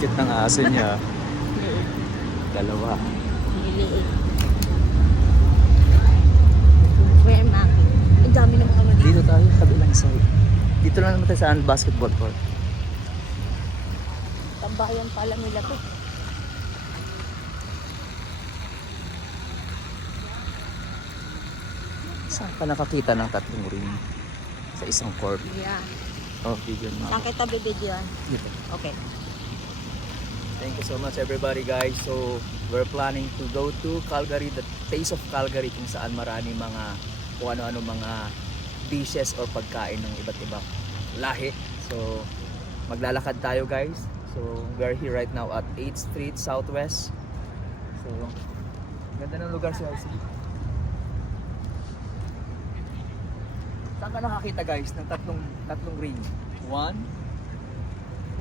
Cute ng aso niya. Dalawa. Liliit. Kuya Maki. Ang dami ng mga mali. Dito tayo, kabilang side. Dito lang naman tayo sa basketball court. Tambayan pala nila to. Saan ka nakakita ng tatlong ring sa isang court? Yeah. Oh, video na. Saan kita bibidyoan? Dito. Okay. Thank you so much everybody guys. So, we're planning to go to Calgary, the Taste of Calgary, kung saan marami mga kung ano-ano mga dishes or pagkain ng iba't ibang lahi. So, maglalakad tayo guys. So, we're here right now at 8th Street Southwest. So, ganda ng lugar sa LC. Saan ka nakakita guys ng tatlong ring? One,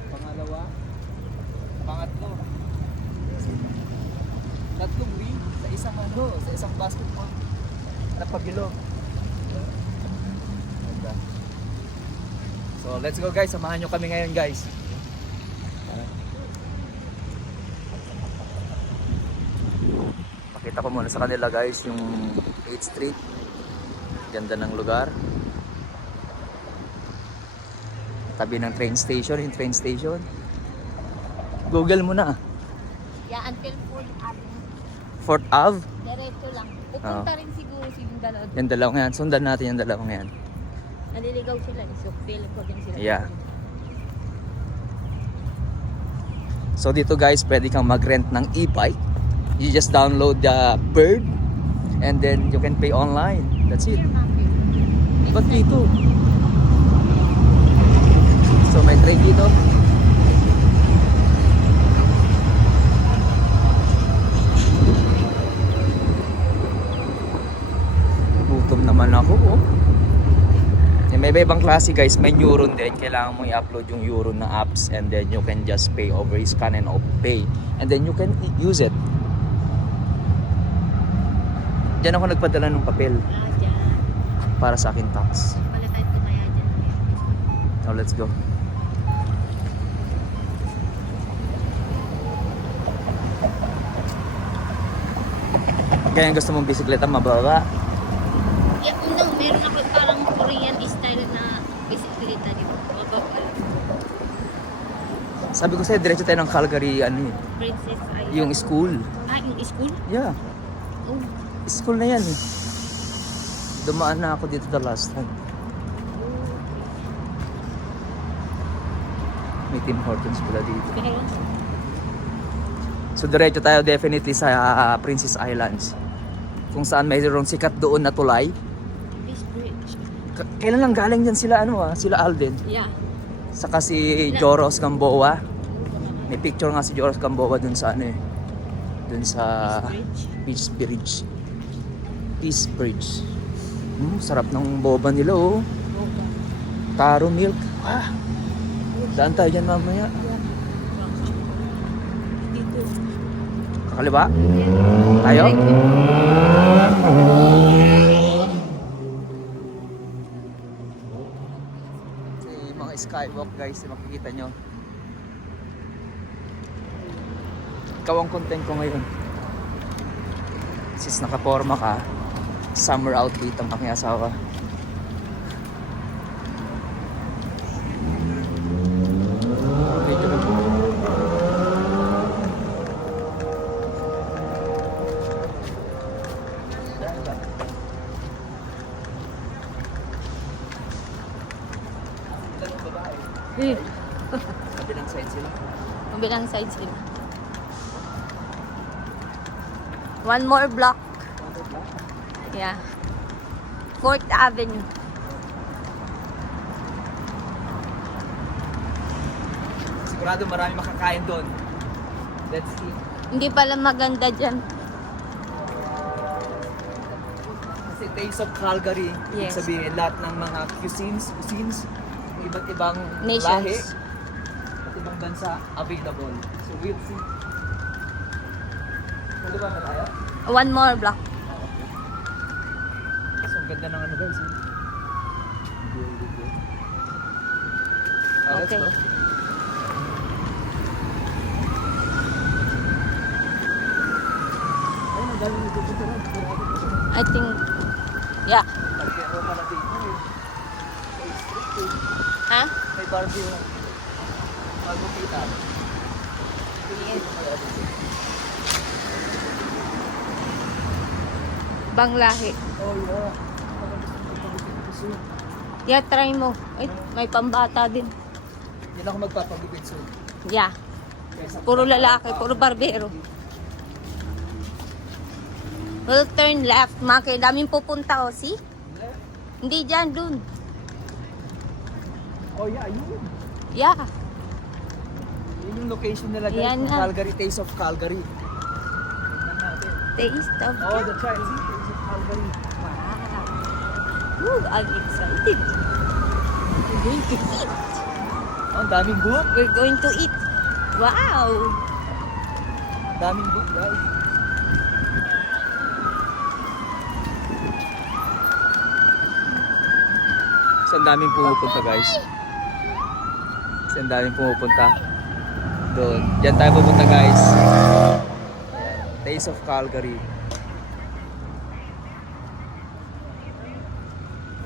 pangalawa, pangatlo. Tatlong ring sa isang basketball na pabilog. Ganda. So let's go guys, samahan nyo kami ngayon guys. Pakita ko muna sa kanila guys yung 8th Street. Ganda ng lugar. Tabi ng train station, yung train station. Google mo na. Yeah, until 4th Avenue. 4th Ave. Diretso lang. Pupunta rin siguro silang dalawa. Yung dalawang yan. Sundan natin yung dalawang yan. Naliligaw sila. So, feel ko din sila. Yeah. So dito guys, pwede kang mag-rent ng e-bike. You just download the Bird and then you can pay online. That's it. Ba't dito? So may train dito. Gutom naman ako oh. May ibang klase guys, may Neuron din. Kailangan mo i-upload yung Neuron na apps and then you can just pay over scan and pay. And then you can use it. Diyan ako nagpadala ng papel Dyan. para sa akin tax. Pala tayo tumaya dyan. Now let's go. Kaya gusto mong bisikleta mababa? Yeah, no, meron ako parang Korean style na bisikleta dito. Sabi ko sa'yo, diretso tayo ng Calgary, Princess Island. yung school. Yung school? Yeah, Oh. school na yan eh. Dumaan na ako dito the last time. May Tim Hortons pala dito. Pero, So diretso tayo definitely sa Princess Islands. Kung saan mayroong sikat doon na tulay. Peace Bridge. Kailan lang galing dyan sila sila Alden. Yeah. Saka si Joros Gamboa. May picture nga si Joros Gamboa dun sa dun sa Peace Bridge. Peace Bridge. Sarap ng boba nila oh. Taro milk. Daan tayo dyan mamaya. Dito. Kakaliwa? Tayo? Mga skywalk guys, makikita nyo. Ikaw ang content ko ngayon. Since nakaporma ka, summer outfit ang aking asawa. Video ka po. Kabilang side sila. Mabilang side sila. One more block. Yeah. 4th Avenue. Sigurado marami makakain doon. Let's eat. Hindi pala maganda dyan. Kasi Taste of Calgary, ibig Yes. sabihin lahat ng mga cuisines, iba't ibang Nations. lahi, iba't ibang bansa available. So we'll see. Ano ba na tayo? One more block. So ang ganda ng guys. Let's Okay. go. Yeah. Barbero pala dito eh. May street eh. Ha? May barbero. Magupitan. Banglahi. Oh yeah. Yeah, try mo. Ay, may pambata din. Yan ako magpapagupit soon. Yeah. Puro lalaki, puro barbero. We'll turn left. Maki, daming pupunta, oh. See? Hindi dyan, dun. Oh yeah, yun. Yeah. Yun yung location nila guys. Yan na. Calgary, Taste of Calgary. Tingnan natin. Taste of Oh, that's right. See, Taste of Calgary. Ooh, I'm excited. We're going to eat. Oh, ang daming boot. We're going to eat. Wow. Daming boot guys. So, ang daming pumupunta guys. So, ang daming pumupunta. Doon. Diyan tayo pupunta guys. Taste of Calgary.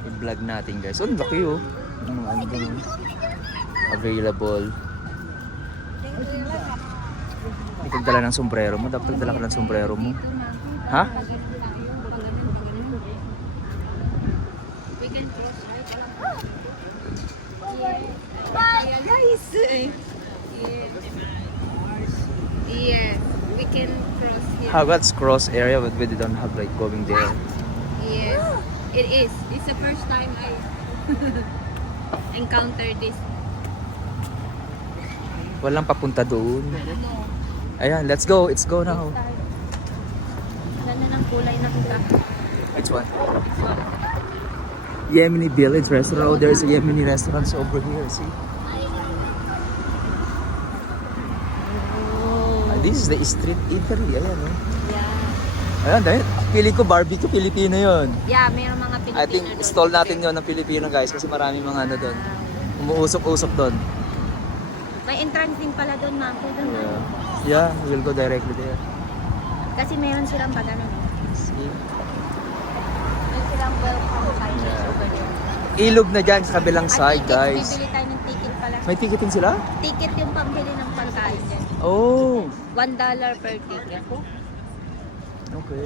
I-vlog natin guys. Oh, ang laki oh. Ano ganun. Available. May kagdala ng sombrero mo. Dapat dala ka ng sombrero mo. Ha? We can cross right. Guys. Yes, we can cross here. How about cross area but we don't have like going there. Yes, it is. It's the first time I encountered this. Walang papunta doon. No. Ayan, let's go. It's go now. Ganda ng kulay na kita. Which one? Yemeni Village Restaurant. Oh, there's a Yemeni restaurant over here. See? This is the street eatery. Ayan, oh. Yeah. Ayan, dahil pili ko barbecue Filipino yon. Yeah, mayroong mga Pilipino I think doon. stall natin yon ng Filipino guys kasi maraming mga ano doon. Umuusok-usok doon. May entrance din pala doon, Mako. Doon. Yeah, we'll go directly there. Kasi meron silang pag ano. See? Meron silang welcome signage over there. Ilog na dyan sa kabilang At side, tickets, guys. bibili tayo ng ticket pala. May ticketing sila? Ticket yung pambili ng pagkain dyan. Oh, $1 per ticket. okay.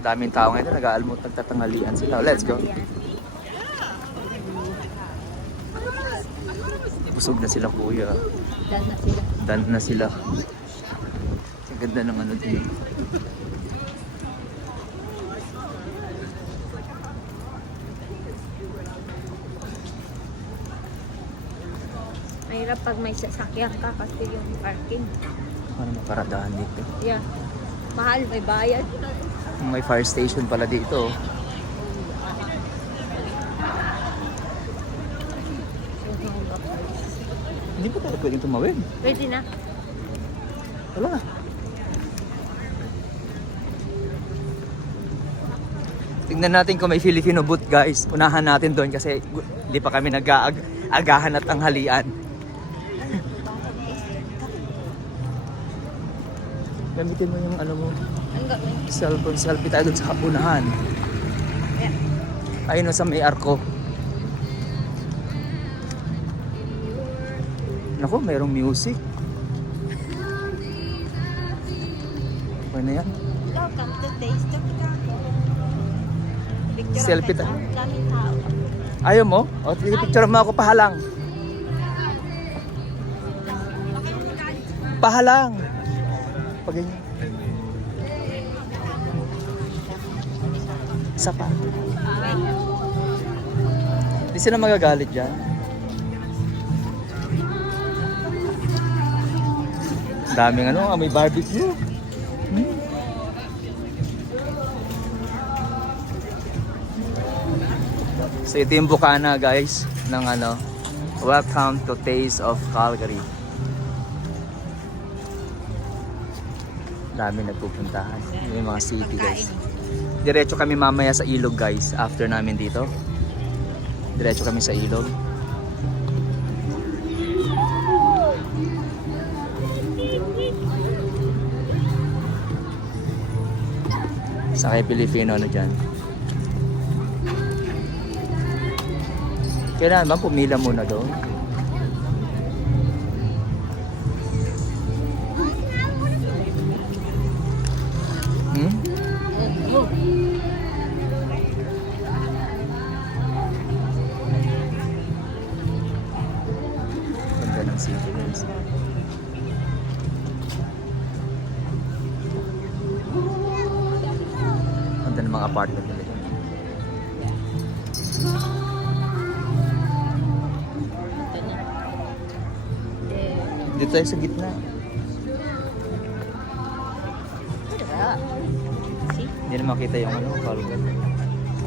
Daming tao ngayon, nag-aalmot, nagtatangalian sila. Let's go. Busog na sila, kuya. Dahil na sila. Dan na sila. Ang ganda ng ano din. Mahirap pag may sasakyan ka kasi yung parking. Ano makaradahan dito? Yeah. Mahal, may bayad. May fire station pala dito. Hindi pa tayo pwedeng tumawid. Pwede na. Wala. Tingnan natin kung may Filipino booth guys. Unahan natin doon kasi hindi pa kami nag-agahan at tanghalian. Gamitin mo yung ano mo, Ang gawin. cellphone, selfie tayo doon sa unahan. Yeah. Ayun o sa may arko. Naku, mayroong music. Okay na yan. Welcome to Taste of Taco. Picture Selfie tayo. Daming tao. Ayaw mo? O, picture mo ako pahalang. Pahalang. Pag ganyan. Isa pa. Hindi sila magagalit dyan. Daming ano, may barbecue. So ito yung bukana guys ng ano, welcome to Taste of Calgary. Dami nagpupuntahan. Yung mga city guys. Diretso kami mamaya sa ilog guys after namin dito. Diretso kami sa ilog. Sa kay Pilipino ano dyan. Kailangan ba pumila muna doon? Hmm? Ganda ng city guys. Ganda ng mga apartment nila. Dito tayo sa gitna. See? Hindi na makita yung ano, Calgary.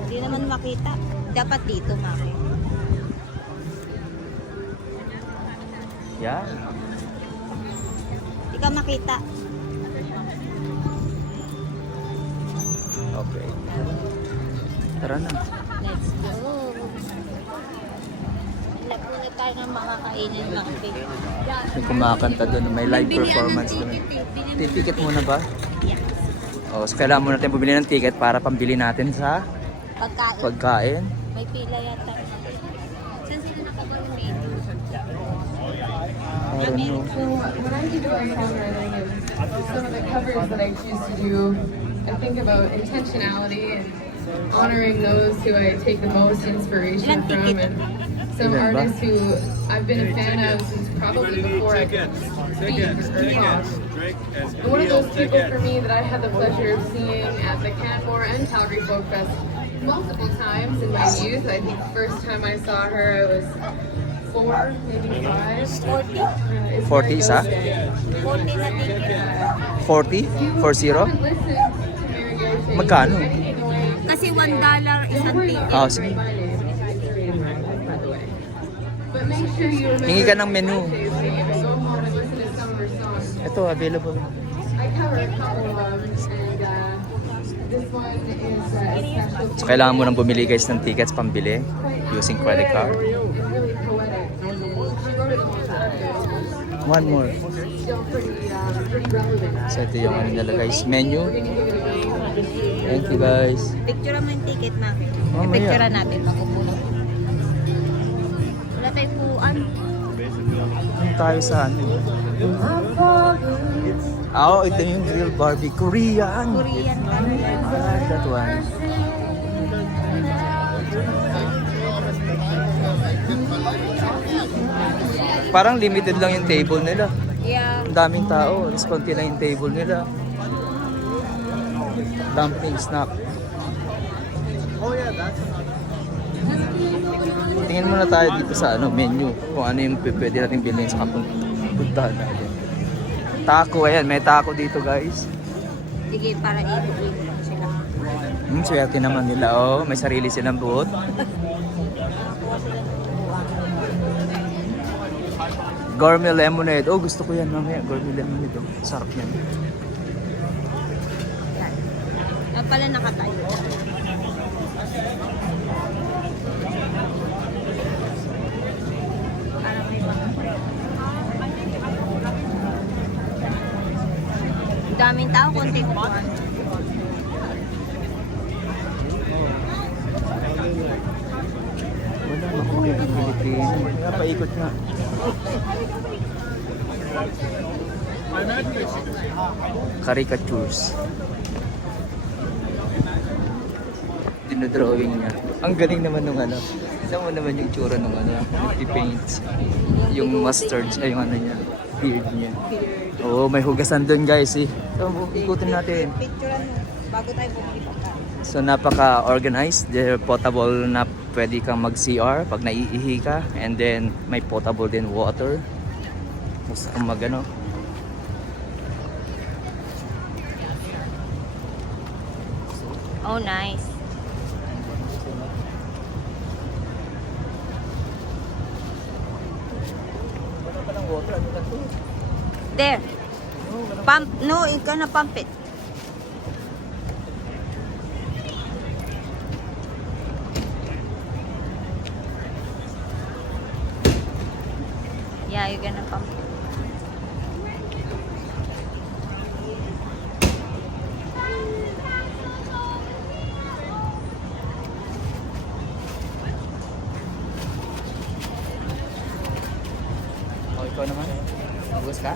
Hindi naman makita. Dapat dito, Maki. Yeah. Hindi ka makita. Okay. Tara na. Let's go. Hanap muna tayo ng makakainin, Maki. May kumakanta doon. May live performance doon. Ticket muna ba? Yes. O, so kailangan muna natin bumili ng ticket para pambili natin sa Pagkain. pagkain. May pila yata. Saan sila nakapag-main? I don't know. So when I do songwriting and some of the covers that I choose to do, I think about intentionality and honoring those who I take the most inspiration from, and some artists who I've been a fan of since probably before I could speak or talk. And one of those people for me that I had the pleasure of seeing at the Canmore and Calgary Folk Fest multiple times in my youth. I think the first time I saw her I was 4, maybe 5. 40. 40 isa? 40 na ticket. 40? 40? Magkano? Kasi $1 isang ticket. Ah, sige. Hingi ka ng menu. Ito, available. I cover a couple of them, and this one is special. So, kailangan mo nang bumili guys ng tickets pambili using credit card. It's really poetic. She wrote it in the One more. still pretty relevant. So, ito yung ano nila guys. Menu. Thank you guys. Picture mo yung ticket namin. Mamaya. Picture natin magpupuno. Wala tayong puan. Ano tayo sa ano? Oh, ito yung grilled barbecue. Korean! Korean kami. I like that one. Parang limited lang yung table nila. Yeah. Ang daming tao. Tapos konti lang yung table nila. Dumpling snack. Tingin muna tayo dito sa ano menu. Kung ano yung pwede natin bilhin sa puntahan natin. Taco, ayan. May taco dito guys. Sige, para i-book sila. Swerte naman nila. Oh, may sarili silang booth. Gourmet lemonade. Oh, gusto ko yan mamaya. Gourmet lemonade. Oh. Sarap yan. Ah, pala nakatayo. Parang may mga. Daming tao, konti kukuhan. Wala makakita ng Pilipino. Kaya paikot nga. Caricatures. Dinodrawing niya. Ang galing naman nung ano. Tignan mo naman yung tsura nung ano. Nagpipaint. Yung mustard. Ay, yung ano niya. Beard niya. Oo, may hugasan dun guys eh. So, ikutin natin. Picturean mo bago tayo bumili pa. So napaka-organized, they're potable na pwede kang mag-CR pag naiihi ka, and then may potable din water. Gusto kang mag-ano. Oh, nice. There. Pump, no, you gonna pump it. Yeah, you're gonna pump it. ikaw naman. Bugos ka?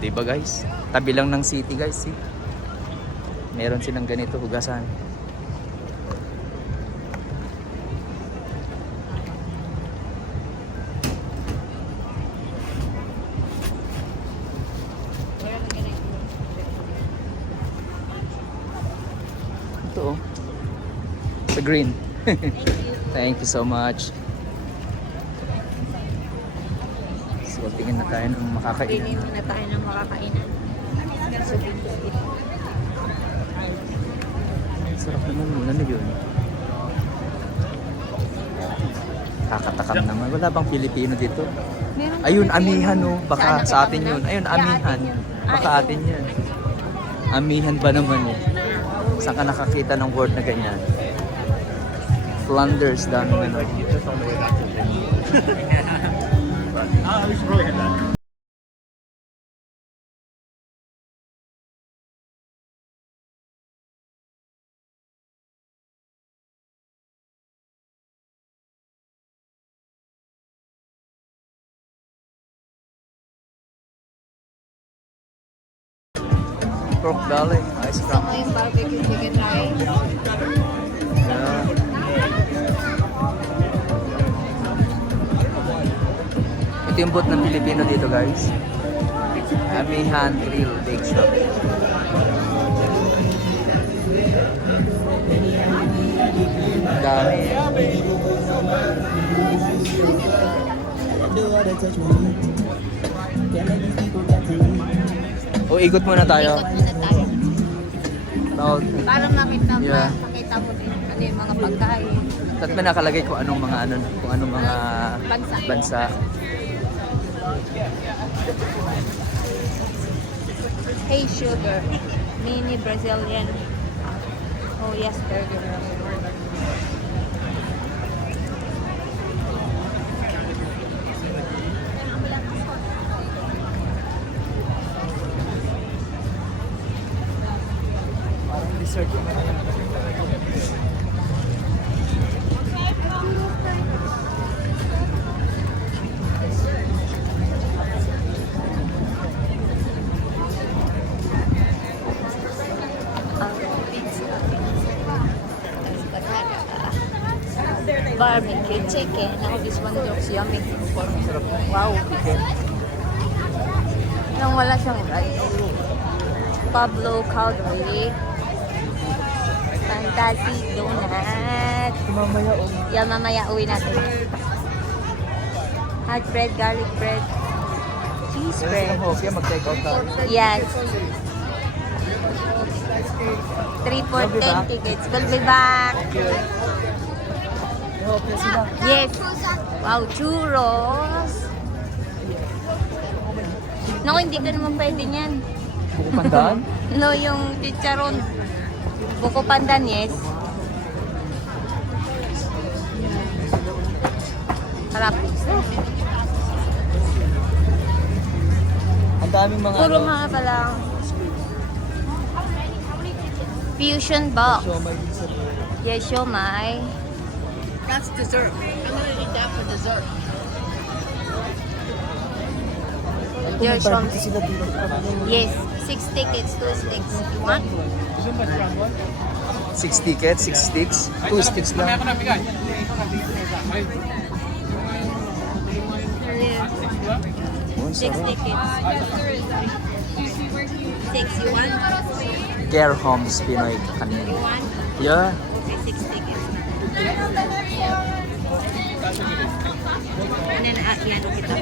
Diba guys? Tabi lang ng city guys. Eh. Meron silang ganito hugasan. Ito oh. Sa green. Thank you so much. So tingin na tayo ng makakainan. Pinin muna tayo ng makakainan. Sarap naman. Ano yun? Kakatakam naman. Wala bang Pilipino dito? Meron Ayun, kasi amihan yung- oh. Baka Saan sa atin nakita mo yun. na? Ayun, Yeah, amihan. atin yun. Baka ito. atin yun. Amihan ba naman eh? Saan ka nakakita ng word na ganyan? Flanders, dami na naman. Pork belly, ice Gusto cream. mo yung barbecue chicken rice? Yeah. Ito yung booth ng Pilipino dito guys. Amihan Grill Bake Shop. Dami. O ikot muna tayo. Ikot muna tayo. Tawag. Para makita mo, Yeah. makita mo din ano yung mga pagkain. At may nakalagay kung anong mga ano, kung anong mga Bansa. bansa. Hey sugar, mini Brazilian. Oh yes, burger. Dessert yung Barbecue chicken. Oh, this one looks yummy. Wow. Nang wala siyang rice. Pablo Caldery. Fantasy donut. mamaya o. Yan, mamaya uwi natin. Hot bread, garlic bread. Cheese bread. Okay, mag-take out tayo. Yes. 3 for 10 tickets. We'll be back. Okay sila. Yes. Wow, churros. Naku, hindi ka naman pwede niyan. Buko pandaan? No, yung chicharon. Buko pandan, yes. Harap. Ang daming mga Puro ano. mga palang fusion box. Siomay dito. Yes, siomai. That's dessert. I'm gonna eat that for dessert. Your shom. Sila dito. Yes, 6 tickets, 2 sticks. You want? 6 tickets, 6 sticks. 2 sticks lang. 6 tickets. 6, you want? Care Homes Pinoy kanina. You want? Yeah. Okay, 6 tickets. And then, yan, kita.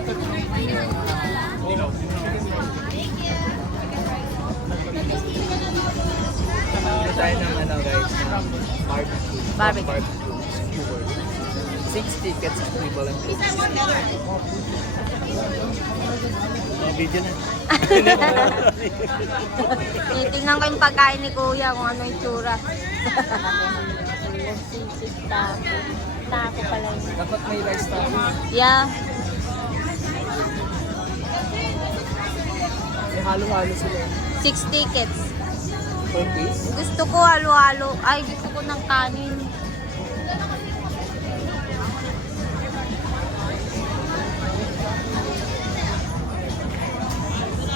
Ano tayo ng ano guys? Barbecue. Barbecue. 6 tickets equivalent to video na. Titingnan ko yung pagkain ni Kuya kung ano yung tsura. Tapo pala yun. Dapat may rice tayo. Yeah. May halo-halo sila. 6 tickets. Per piece? Gusto ko halo-halo. Ay, gusto ko ng kanin.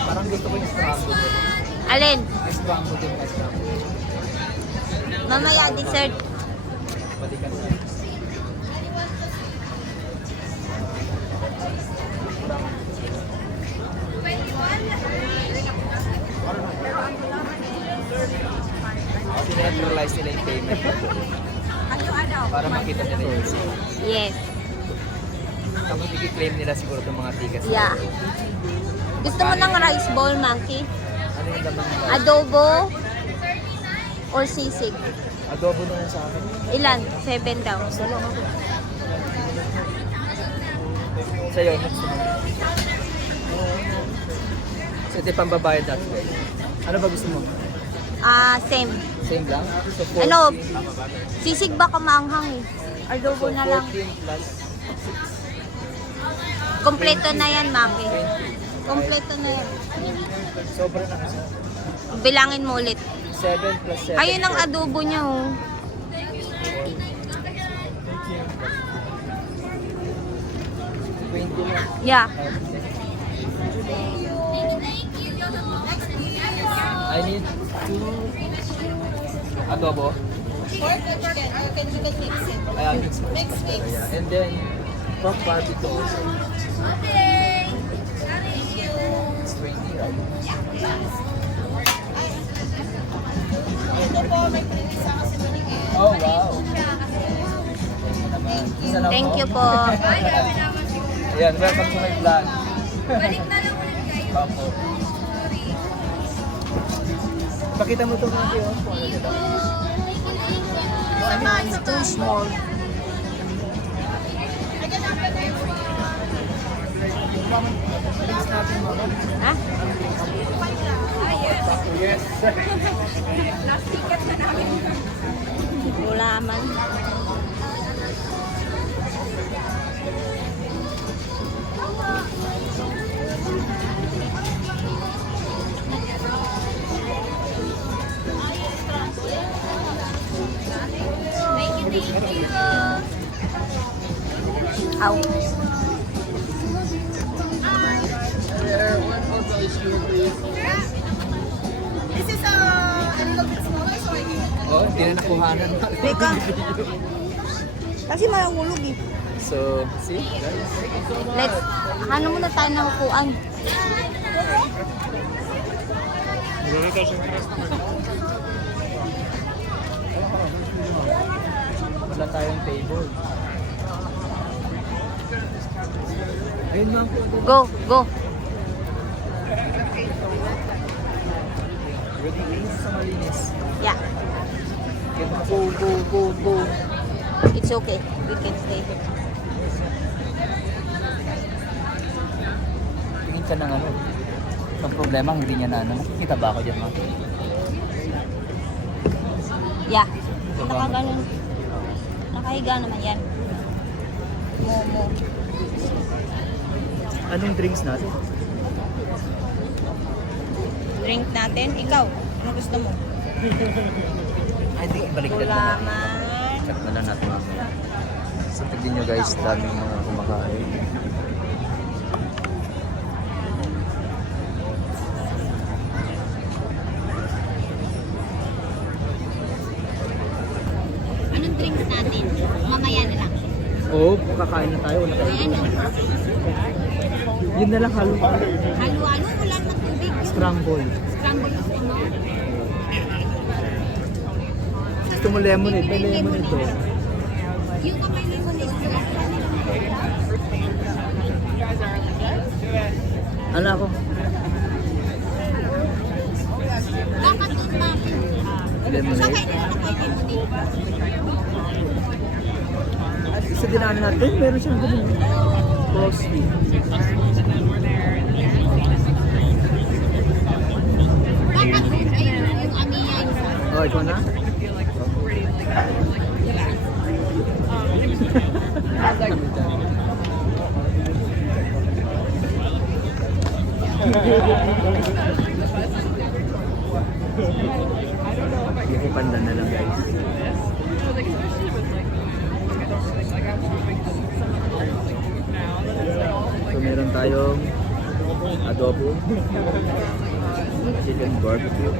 Parang gusto ko yung scrambled. Alin? May scrambled din, may scrambled. Mamaya dessert. Balikan mo. Sinetralize nila yung payment. Para makita nila yung receipt. Yes. Tapos i-claim nila siguro itong mga tickets. Yeah. Gusto mo ng rice bowl, Monkey? Ano yung lamang nila? Adobo or sisig? Adobo na lang sa akin. Ilan? 7 daw. Sa'yo, next naman. So ito yung pambabayad natin. Ano ba gusto mo? Same. Same lang? So 14, Ano? Sisig baka maanghang eh. Adobo so na lang. 14 plus Kompleto na yan, Monkey. Kompleto na yan. sobra na kasi. Bilangin mo ulit. 7 plus 7. Ayun ang adobo niya, oh. 20 lang. Yeah. I need 2 adobo. Pork or chicken? Or can you mix it? Ayan, mix. Mix. Yeah. And then, pork barbecue also. Okay. It's 20, right? Ito po, may pinisa kasi maliit. Oh, wow. Isa lang Thank po. you po. Ayan, welcome to my vlog. Balik na lang ulit kayo. Papo. Pakita mo ito mga tiyo. Kung ano dito. It's too small. Drinks natin mo. Ha? Yes. Gulaman. Ow. This is a little bit smaller, so I can... Oh, hindi na nakuhanan. Teka. Kasi malahulog eh. So, see guys? Let's, ano muna tayo ng upuan? Wala tayong table. Ayun ma'am po. Go, go. Ready wings sa malinis. Yeah, Go, go, go, go. it's okay. We can stay here. Tingin ka ng ano. Ang problema, hindi niya na ano. Nakikita ba ako dyan ma'am? Yeah. Nakaganon. Nakahiga naman yan. Momo. Anong drinks natin? Drink natin. Ikaw, ano gusto mo? I think baliktad na natin. Gulaman. Check na lang natin mamaya. So tignan nyo guys, daming mga kumakain. Anong drinks natin? Mamaya na lang. Oo, kakain na tayo. Wala tayo. Ay, ano? Yun na lang halo. Halo-halo, wala na tubig. Scramble. Scramble gusto mo? Gusto mo lemonade? May lemonade to. Yung kamay lemonade. Ano ako? Dapat doon natin. Lemonade? Sakay na lang kay lemonade. Isa dinaan natin, meron siyang ganun. Frosty. Dapat doon ay yung amiya yung Oh, ikaw na? Buko pandan na lang guys. So meron tayong adobo, chicken barbecue,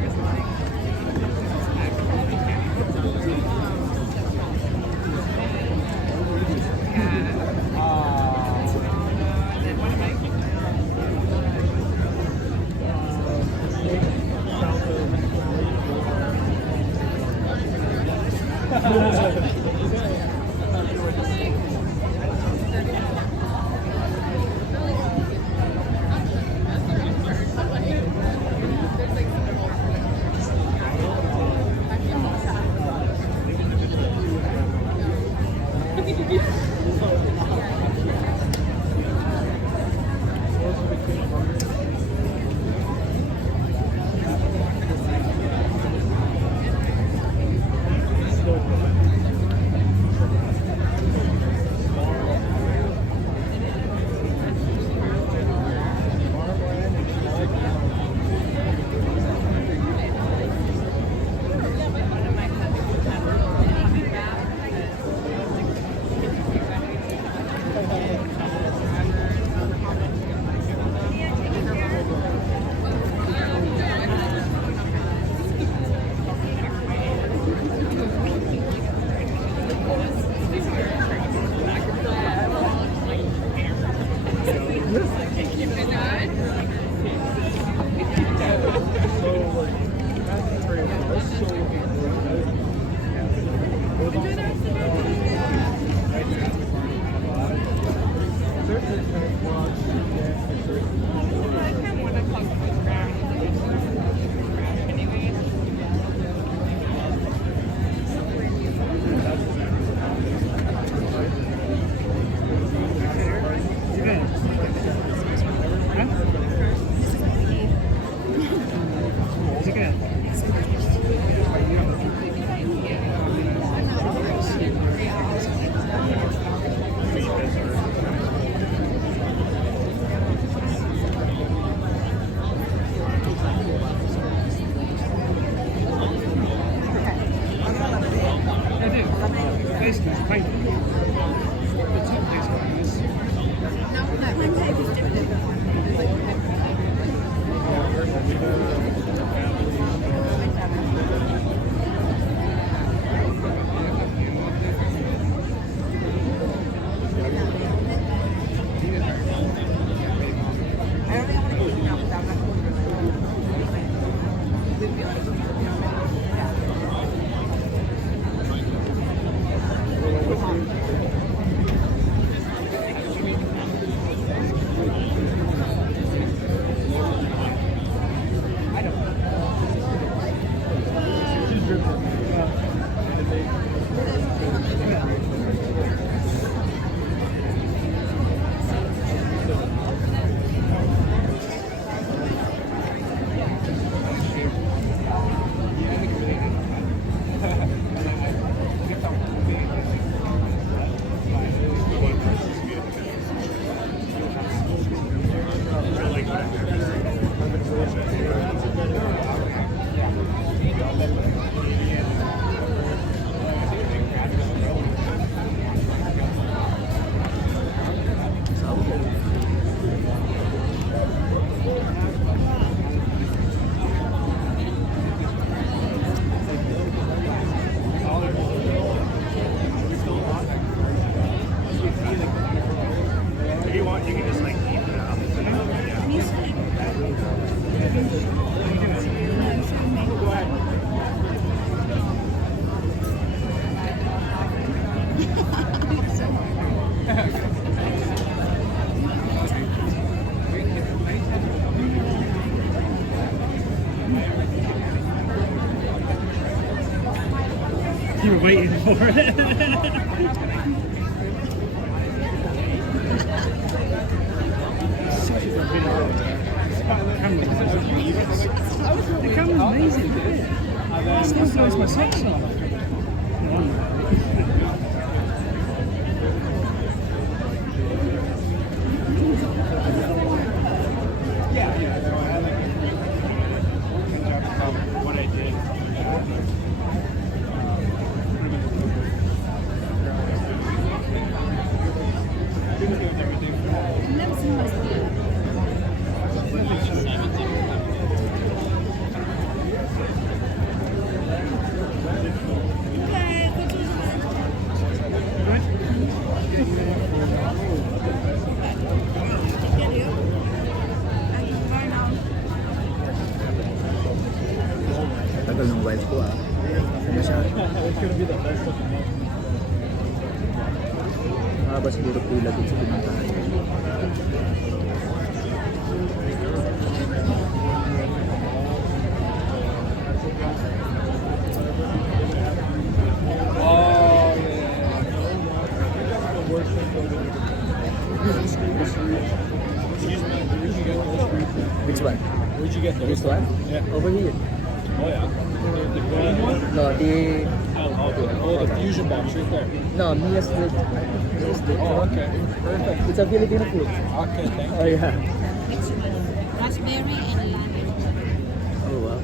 You were waiting for it. The camera's amazing. It still blows my socks off. What I did. charge ko ah. Ano siya? It's gonna be the best of the month. Mahaba siguro pila dun sa pinuntahan. Oh, yeah. Excuse me, where'd you get those fruits? Which one? Where'd you get those? This one? Yeah. Over here. Oh, yeah. The green one? No, Oh, the fusion box right there. no, Mia Street. Mia Street. Oh, okay. Perfect. It's a Filipino food. Okay, thank you. Oh yeah. Raspberry and lemon. Oh wow.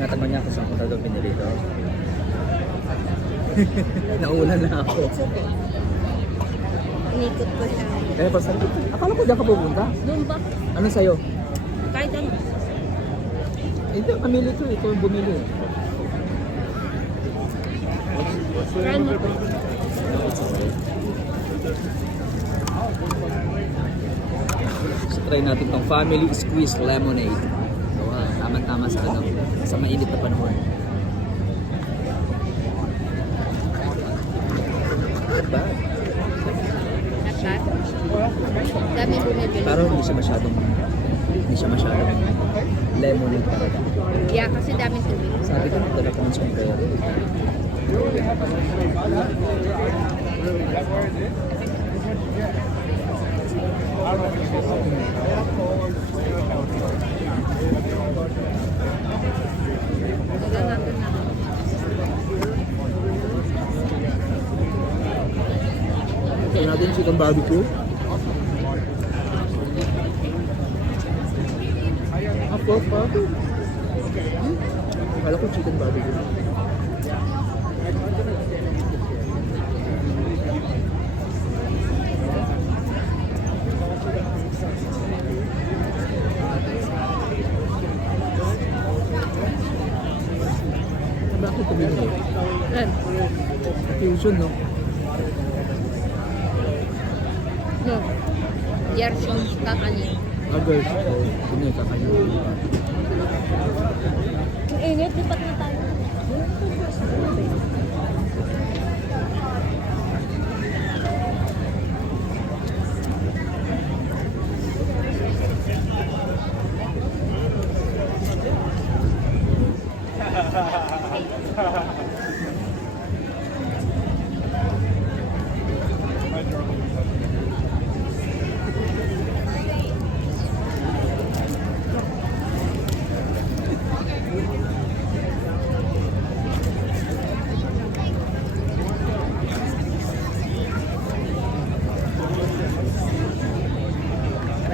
Natanong niya kung saan ko daw pinili ito. Naulan na ako. Inikot ko siya. Kaya pa sabi ko, akala ko diyan ka pupunta. Doon ba? Ano sa'yo? Kahit ano. Ito, mamili ito. Ito yung bumili. Try mo. So, try natin tong family squeeze lemonade. So, tama-tama sa ano, sa mainit na panahon. Not bad. Not bad. Dami bumibili. Pero hindi siya masyadong lemonade talaga. Yeah, kasi dami tubig. Sabi ko, magdala ko ng sombrero. Wala natin na. Kaya natin chicken barbecue. Pork barbecue. Kala ko chicken barbecue. Bakit ito binili? Yan. Fusion, no? No. Years yung kakanin. Agad. Hindi ka kanya. Ang init, lipat na tayo.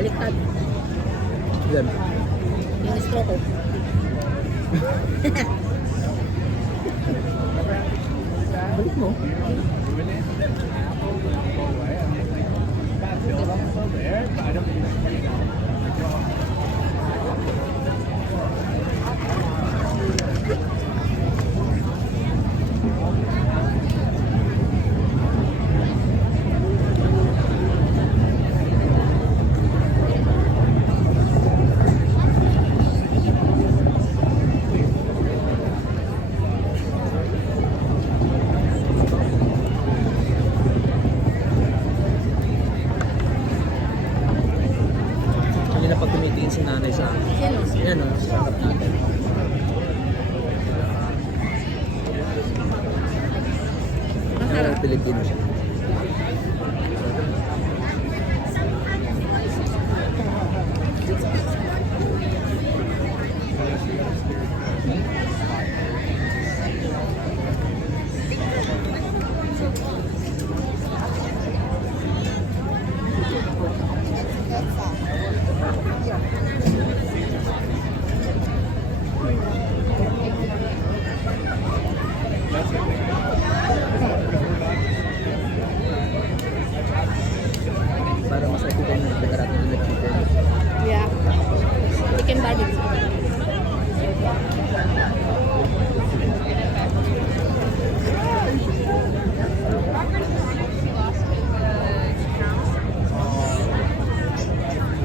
Baliktad. Yan. Yung straw ko. Balik mo. Kanina pag tumitingin si nanay sa akin. Sino? Yan o, sa harap natin. Masarap. Pilipino siya.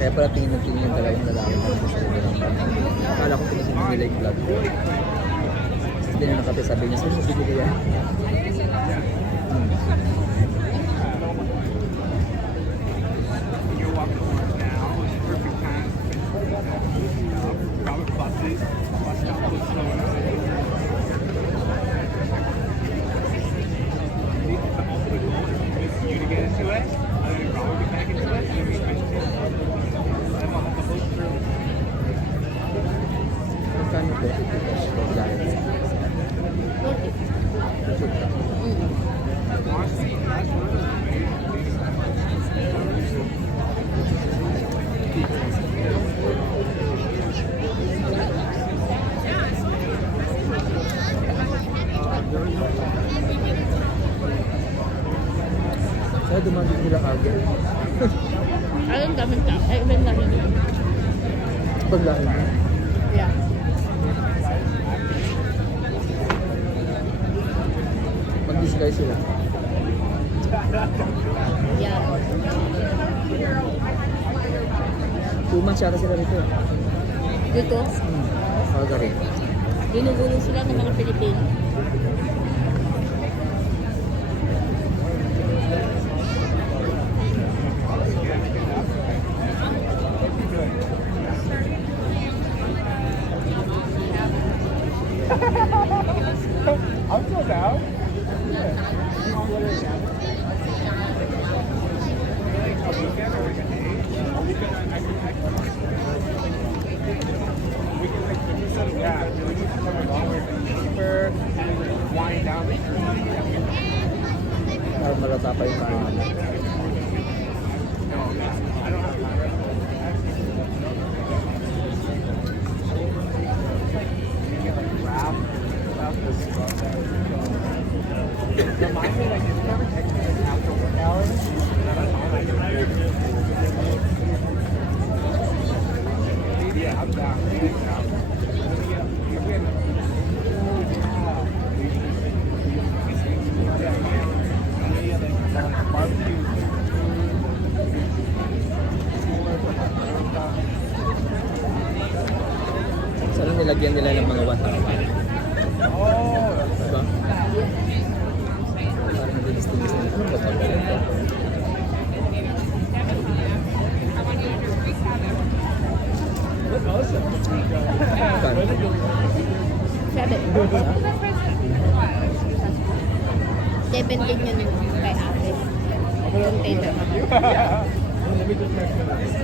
Kaya pala tingin yung dalawang lalaki na sa sarili lang. Akala ko tinisin nila yung vlog ko. Hindi na nakape, sabi niya, saan mo binili yan? You're walking towards now. It's perfect time. Robert buses. Bus stop was slow enough. The ultimate goal is you to get into it, and then Robert get back into it, and then we switch to it. And we'll have the host through. Magkano po? Dahil. Honestly, that's one of those amazing things. Saan dumagit nila kagad? Ayun, daming tao. Ay, iba yung daming tao. Paglahin mo. Yeah. Mag-disguise sila. Yeah. 2 months yata sila rito. Dito, Calgary. ginugulo sila ng mga Pilipino. I'm so down. Yeah, we need to come along with cheaper and wind down the Para malata pa yung kaya. No, I don't have time. Remind me, like, if you ever text me like, after work hours, yeah, I'm down. I'm down. Barbecue. Sana nilagyan nila ng mga wata. Oh, Diba? Parang nadilis-dilis na. Anong ba ito? Magkano? 17 yun kay ate. Container.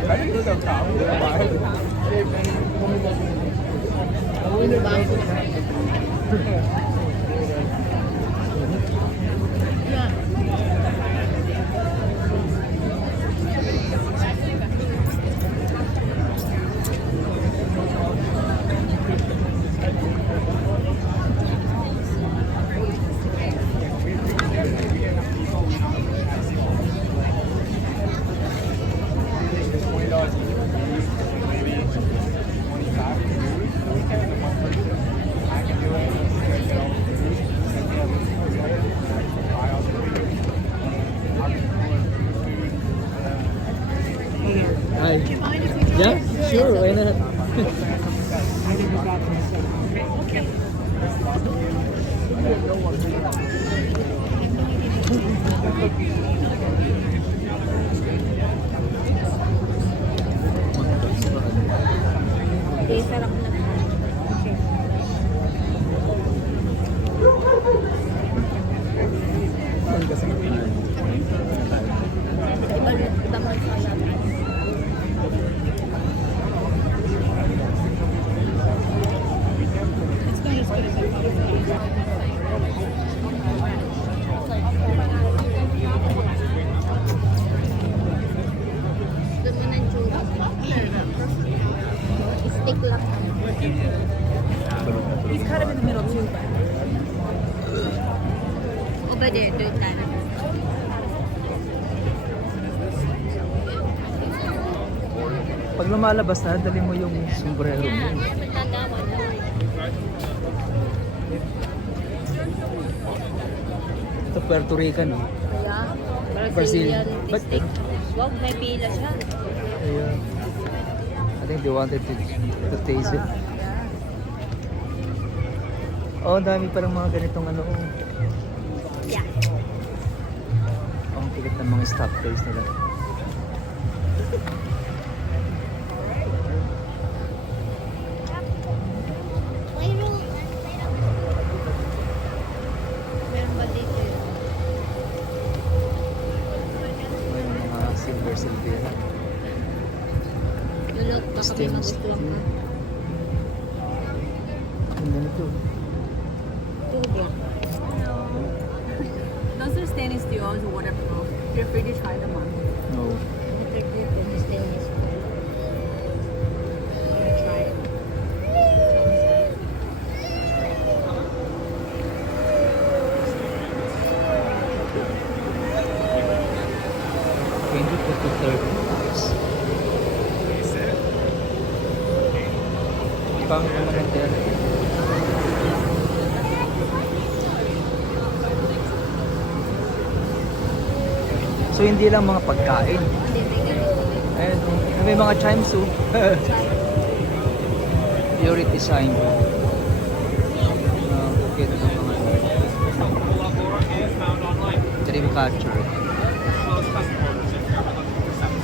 I didn't know that was common. Yung baso. Yeah. $20 maybe 25 to do it. The weekend is one person. I can do it. You know, and yeah, we can go there. I can buy all the food. Hi. Yeah, sure, why not? Okay, sarap na. Ang kasi Sa ibang bansa yata. Gusto mo ng churros? Stick lang. He's kind of in the middle too, but Over there, doon tayo. Pag lumalabas na, dali mo yung sombrero mo. Magtatawa na. Ito Puerto Rican, no? Kaya, Brazilian. Brazilian Ba't- stick. Wag, may pila siya. Ayan. think they wanted to taste it. Oh, ang dami parang mga ganitong ano. Yeah. Oh, ang tigat ng mga stoppers nila. Mayroon. Meron ba dito yun? May mga silver. Lulot pa kami Stainless magustuhan steel. ka. Ang ganito. Tubo. Those are stainless steel, also waterproof. Feel free to try them on. No. Stainless. Try it. $20 to $30. Pang naman din. So hindi lang mga pagkain. Hindi, may ganito. Ayun, may mga chimes oh. Purity sign. Ganda ng mga dream catcher.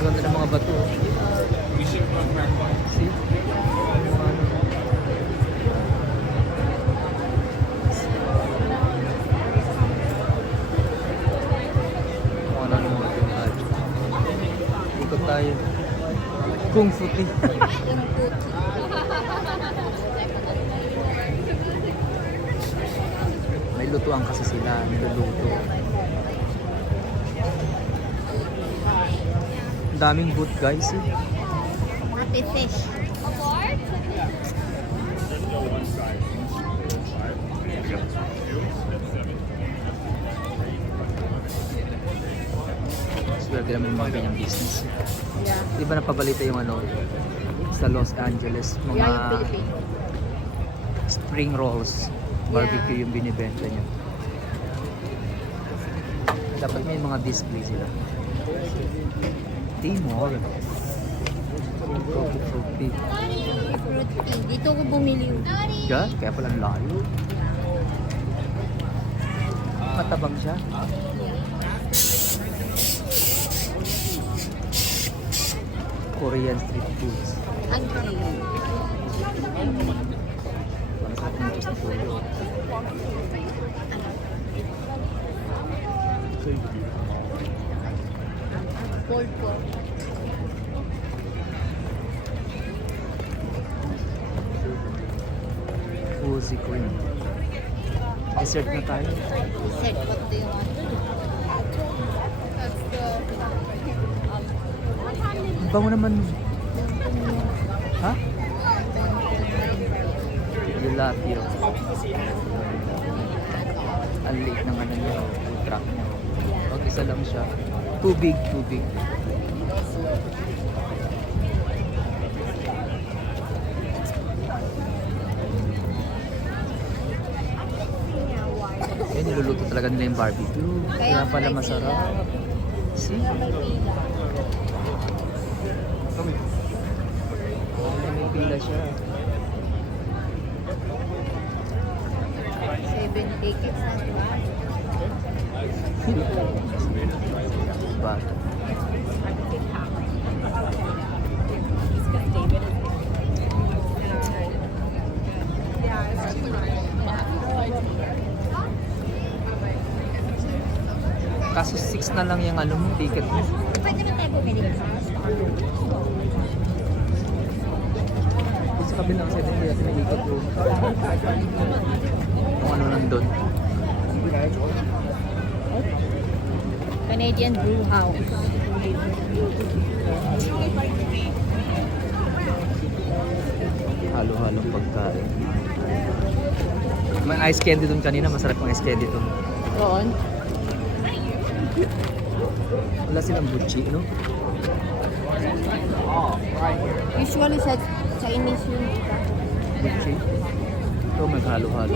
Ganda ng mga bato. See? Mga ano. Kung ano ng mga dream catcher. Ikot tayo. Kung fu tea. Yung puti. May lutuan kasi sila, niluluto. Ang daming booth guys eh. Happy fish. Swerte naman yung mga ganyang business. Yeah. Di ba napabalita yung ano sa Los Angeles, mga Yeah, yung Philippine. spring rolls, barbecue yung binibenta niya. Dapat may mga display sila. Timor. Coffee fruity. Fruit tea. Dito ko bumili yun. Diyan, kaya pala ang layo. Matabang siya. Korean street foods. Agree. Masarap ng Diyos na tulo. Pulled pork. Fuzzy cream. Dessert na tayo. Dessert. What do you want? Ang bango naman. Ha? Gelatio. Ang liit ng ano niya, food truck niya. Pag isa lang siya. Too big. Eh, niluluto talaga nila yung barbecue. Kaya pala masarap. See? May pila siya. 7 tickets na diba? Bata. Kaso 6 na lang yung ano mo, ticket mo. Pwede na tayo bumili ka. Sa kabilang side, hindi natin nag-ikot room. Kung ano nandun. Canadian Brew House. Halo-halong pagkain. May ice candy dun kanina, masarap yung ice candy dun. Roon? Wala silang butchi, no? Usually sa Chinese yun. Butchi. Ito, maghalo-halo.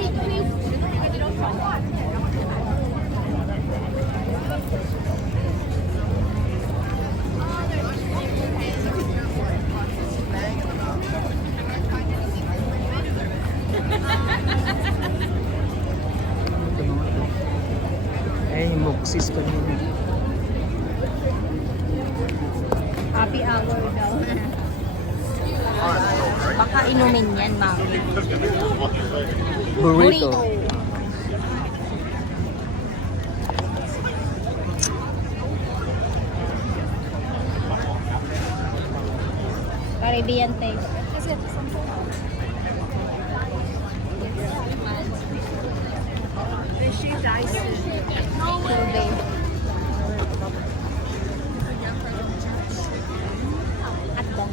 sis kanina. Happy hour daw. Baka inumin yan, mami. Burrito. Caribbean taste. Tubig. Hotdog.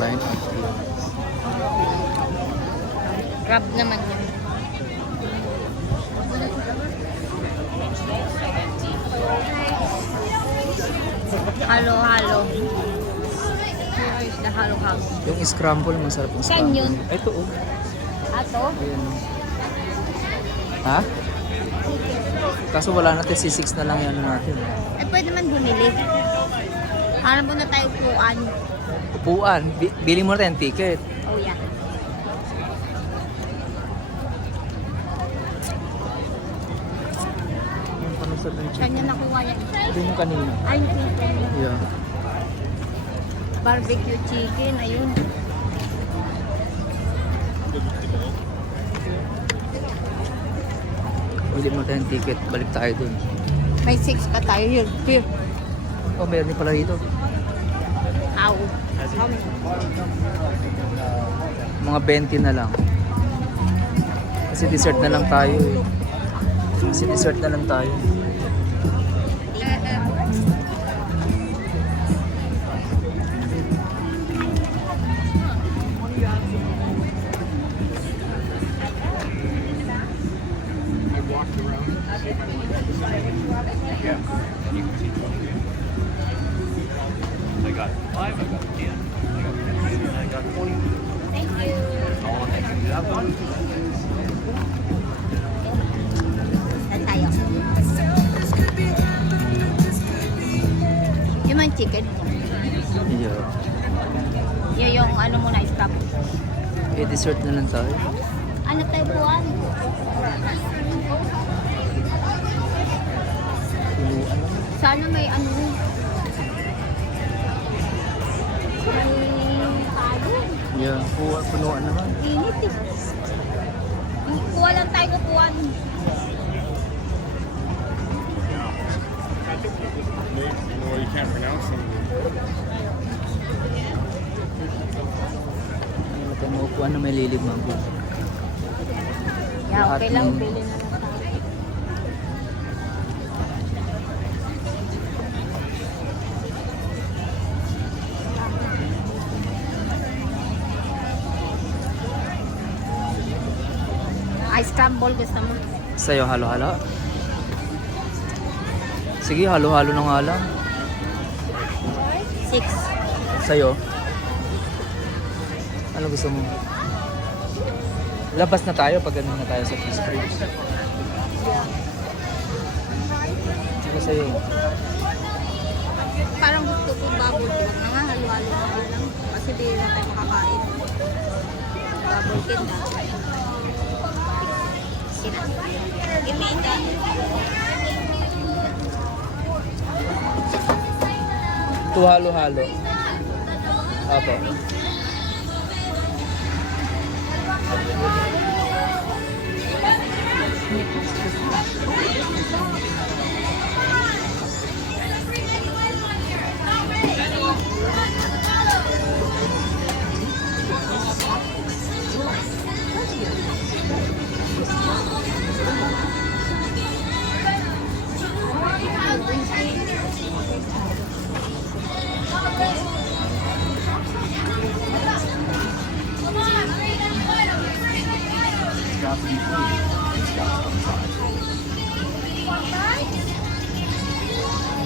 Line up. Crab naman yan. Halo-halo. Na halo-halo. Yung scramble, masarap yung Saan scramble. yun? Ito oh. Ato? Ayan. Ha? Kaso wala natin, C6 na lang yan natin. Eh, pwede man bumili. Hanap muna tayo upuan. Upuan, bili mo natin ticket. Oh, yeah. Yung panusap ng Saan chicken. niya nakuha yan? Ito yung kanina. Ay, chicken. Yeah. Barbecue chicken. Ayun. Bili mo tayong ticket, balik tayo dun. May 6 pa tayo. Here. Oh, meron din pala dito. Ow. Mga 20 na lang. Kasi dessert na lang tayo eh. Kasi dessert na lang tayo. I walked around to see if I wanted to see. Yeah. You can see 20. I got 5, I got 10, I got 15, and I got 20. Thank you. Oh, I can do that one. Saan tayo? Yung mga chicken. Yeah. Yun yung ano muna, stop. Eh, dessert na lang tayo. Ano tayo buwan? Sana may ano. May tayo. Yeah, punuan naman. Init eh. Kuha lang tayo kukuhan. Or you can't pronounce them. Ano tayo maupuan na may lilimang. Yeah, Lahat okay lang. ng- Pili na lang tayo. Ice crumble gusto mo? Sa'yo, halo-halo? Sige, halo-halo na nga lang. 6. Sa'yo? Ano gusto mo? Labas na tayo pag ganun na tayo sa fish fridge. Ano sa'yo? Parang gusto ko bubble tea. Huwag na nga, halo-halo na nga lang. Kasi di na tayo makakain. Bubble tea na. Sina. Imita. Ito halo-halo. Apo.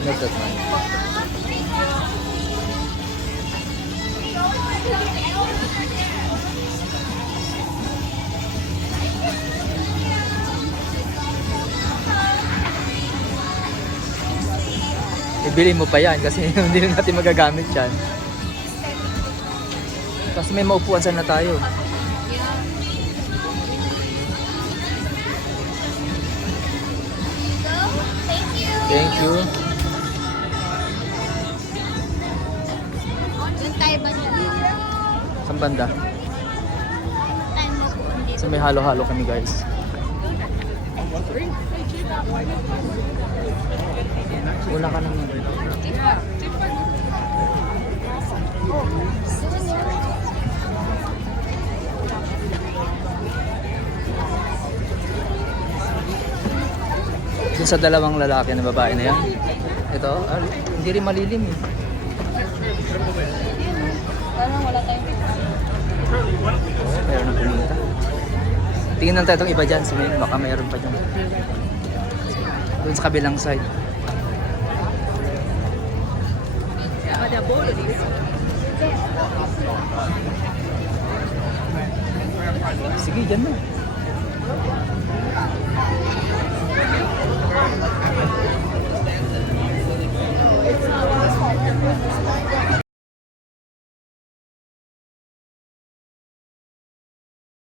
Not that much. bibili mo pa yan kasi hindi na natin magagamit yan. Kasi may maupuan sana tayo. Thank you. Doon tayo ba niya? Saan banda? Tayo mo po. Hindi. So may halo-halo kami guys. Wala ka naman. Dun sa dalawang lalaki na babae na yan. Ito, hindi rin malilim eh. Parang wala tayong Mayroon ng pumunta. Tingnan natin itong iba dyan. Baka mayroon pa dyan. Doon sa kabilang side. Sige, dyan na.